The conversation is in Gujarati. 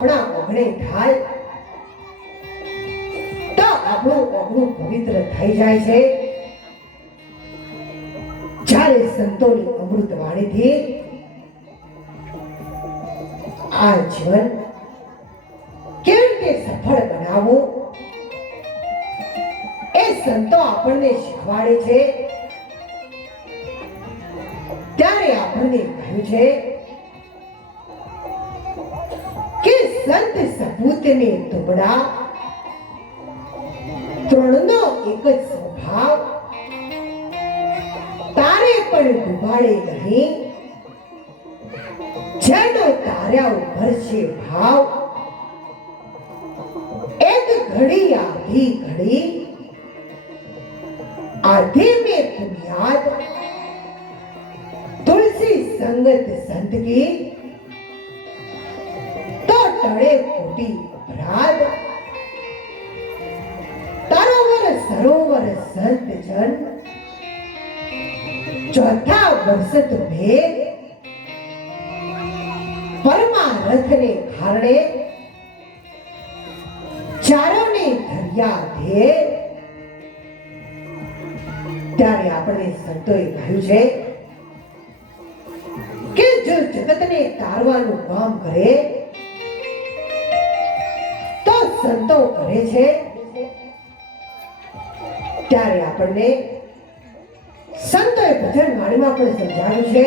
આપણા ઓગણે થાય તો આપણું ઓગણું પવિત્ર થઈ જાય છે. જ્યારે સંતોની અમૃત વાણીથી આ જીવન કેવી રીતે સફળ બનાવવું, એ સંતો આપણને શીખવાડે છે. ત્યારે આપણને કહ્યું છે સંત સપૂતને દુબળા ત્રણનો એક જ સ્વભાવ. તારે પણ ડૂબાડે નહીં. જેનો તાર્યા ઉપર છે ભાવ. એક ઘડી, આધી ઘડી. આધે મેં યાદ. તુલસી સંગત સંત ટળે ખોટી અપરાધ? તરોવર સરોવર સંત જન. ચોથા વર્ષત ભેદ પરમારથને કારણે ચારોને ધર્યા ધે. ત્યારે આપણે સંતોએ કહ્યું છે કે જો જગતને તારવાનું કામ કરે સંતો કરે છે? ત્યારે આપણને સંતોએ ભજન વાણીમાં પણ સમજાવ્યું છે.